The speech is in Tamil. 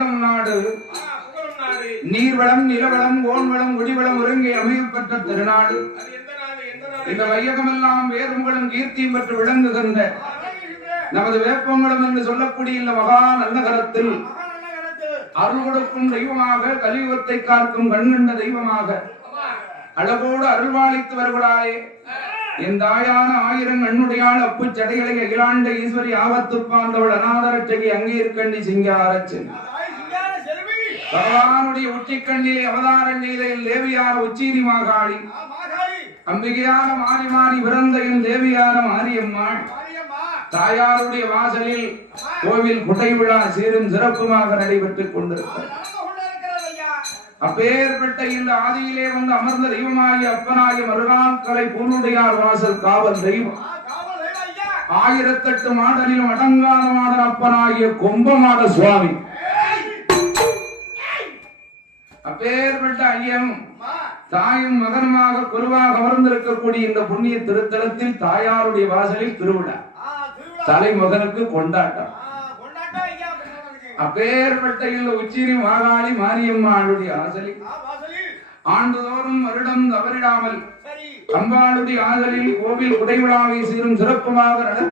நாடு நீர்வளம் நிலவளம் ஓன்வளம் ஒளிவளம் ஒருங்கே அமையப்பட்ட திருநாடு. இந்த வையகமெல்லாம் வேறுங்களும் கீர்த்தியும் பெற்று விளங்குகின்ற நமது வேப்பங்குளம் என்று சொல்லக்கூடிய இந்த மகா நன்னகரத்தில் அருள் கொடுக்கும் தெய்வமாக, கலியுகத்தை காக்கும் கண்கண்ட தெய்வமாக, அழகோடு அருள்வாளித்து வருகிறாரே என் தாயான ஆயிரம் கண்ணுடையாள் அப்பு சடைகளை அகிலாண்ட ஈஸ்வரி ஆபத்து பாந்தவள் அநாதரட்சகி அங்கே இருக்கண்டி சிங்காரச்சு பகவானுடைய உச்சிக்கண்ணிலே அவதார நீலையில் தேவியான உச்சீரி மாகாளி, அம்பிகையான மாறி மாறி பிறந்த என் தேவியான மாரியம்மாள் தாயாருடைய வாசலில் கோவில் குட்டை விழா சீரும் சிறப்புமாக நடைபெற்றுக் கொண்டிருக்கிறது. அப்பேற்பட்ட இந்த ஆதியிலே வந்து அமர்ந்த தெய்வமாகிய அப்பனாகிய மருகாக்கலை பூனுடையார் வாசல் காவல் தெய்வம், 1008 மாடலிலும் அடங்காத மாடல் அப்பனாகிய கொம்பமாட சுவாமி. அப்பேற்பட்ட ஐயன் தாயும் மகனுமாக குருவாக அமர்ந்திருக்கக்கூடிய இந்த புண்ணிய திருத்தலத்தில் தாயாருடைய வாசலில் திருவிழா, தலைமகனுக்கு கொண்டாட்டம். அப்பேற்பட்ட இந்த உச்சிரி மாகாளி மாரியம்மாளுடைய ஆசலில் ஆண்டுதோறும் வருடம் தவறிடாமல் அம்பாளுடைய ஆசலில் கோவில் குடைவிழாவை சீரும் சிறப்புமாக